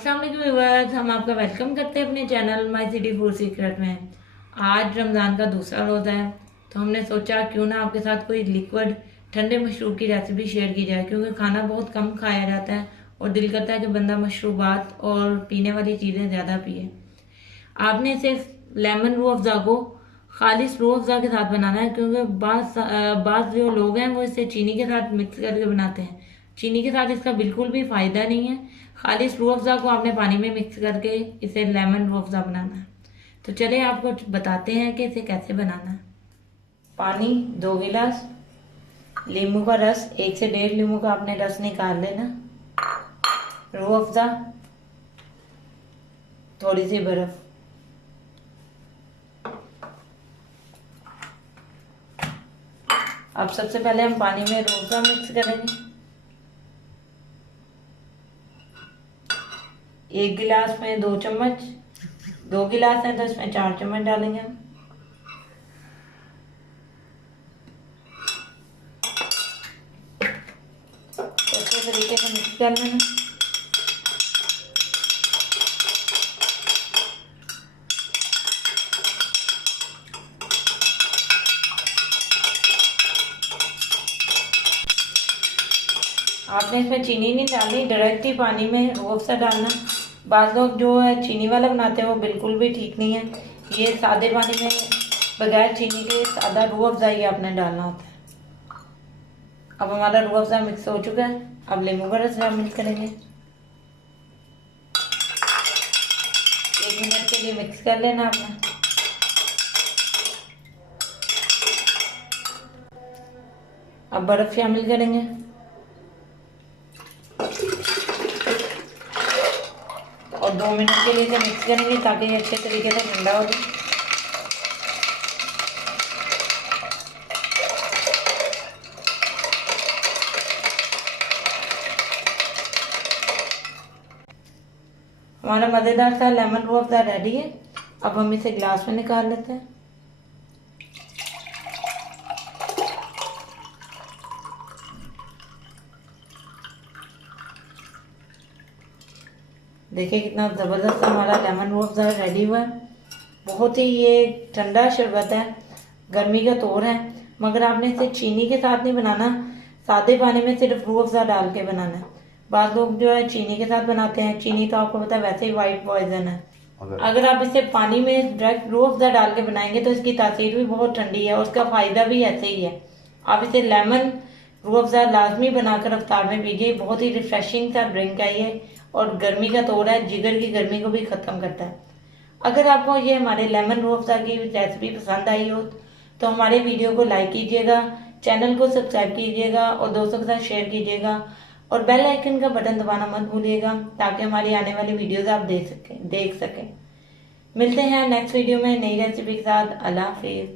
अस्सलाम वालेकुम व्यूअर्स, हम आपका वेलकम करते हैं अपने channel my city food secret में। आज रमज़ान का दूसरा रोज़ा है, तो हमने सोचा क्यों ना आपके साथ कोई लिक्विड ठंडे मशरूब की रेसिपी शेयर की जाए, क्योंकि खाना बहुत कम खाया जाता है और दिल करता है कि बंदा मशरूबात और पीने वाली चीज़ें ज़्यादा पिए। आपने सिर्फ लेमन रूह अफ़ज़ा को खालिश रूह अफ़ज़ा के साथ बनाना है, क्योंकि बाज़ जो लोग हैं वो इसे चीनी के साथ मिक्स करके बनाते हैं। चीनी के साथ इसका बिल्कुल भी फ़ायदा नहीं है। खालिश रूह अफ़ज़ा को आपने पानी में मिक्स करके इसे लेमन रूह अफ़ज़ा बनाना है। तो चलिए आपको बताते हैं कि इसे कैसे बनाना है। पानी 2 गिलास, नींबू का रस 1 से 1.5 नींबू का आपने रस निकाल लेना, रूह अफ़ज़ा, थोड़ी सी बर्फ़। अब सबसे पहले हम पानी में रूह अफ़ज़ा मिक्स करेंगे। 1 गिलास में 2 चम्मच, 2 गिलास है तो इसमें 4 चम्मच डालेंगे हम। अच्छे तरीके से मिक्स कर लेना। आपने इसमें चीनी नहीं डालनी, डायरेक्ट ही पानी में रूह अफ़ज़ा डालना। बाज़ लोग जो है चीनी वाला बनाते हैं वो बिल्कुल भी ठीक नहीं है। ये सादे पानी में बगैर चीनी के सादा रूह अफ़ज़ा ही आपने डालना होता है। अब हमारा रूह अफ़ज़ा मिक्स हो चुका है। अब नींबू का रस मिक्स करेंगे। 1 मिनट के लिए मिक्स कर लेना आपने। अब बर्फ़ शामिल करेंगे और 2 मिनट के लिए इसे मिक्स करेंगे ताकि ये अच्छे तरीके से ठंडा हो जाए। हमारा मज़ेदार सा लेमन रूह अफ़ज़ा रेडी है। अब हम इसे ग्लास में निकाल लेते हैं। देखिए कितना ज़बरदस्त हमारा लेमन रूह अफ़ज़ा रेडी हुआ है। बहुत ही ये ठंडा शरबत है, गर्मी का तौर है, मगर आपने इसे चीनी के साथ नहीं बनाना, सादे पानी में सिर्फ रूह अफ़ज़ा डाल के बनाना है। बाद लोग जो है चीनी के साथ बनाते हैं। चीनी तो आपको पता है वैसे ही वाइट पॉइजन है। अगर आप इसे पानी में डायरेक्ट रूह अफ़ज़ा डाल के बनाएंगे तो इसकी तासीर भी बहुत ठंडी है और उसका फ़ायदा भी ऐसे ही है। आप इसे लेमन रूह अफ़ज़ा लाजमी बनाकर अफ्तार में पीजिए। बहुत ही रिफ्रेशिंग सा ड्रिंक है ये और गर्मी का तौर है, जिगर की गर्मी को भी ख़त्म करता है। अगर आपको ये हमारे लेमन रूह अफ़ज़ा की रेसिपी पसंद आई हो तो हमारे वीडियो को लाइक कीजिएगा, चैनल को सब्सक्राइब कीजिएगा और दोस्तों के साथ शेयर कीजिएगा और बेल आइकन का बटन दबाना मत भूलिएगा ताकि हमारी आने वाली वीडियोस आप देख सकें। मिलते हैं नेक्स्ट वीडियो में नई रेसिपी के साथ। अल्लाह हाफिज़।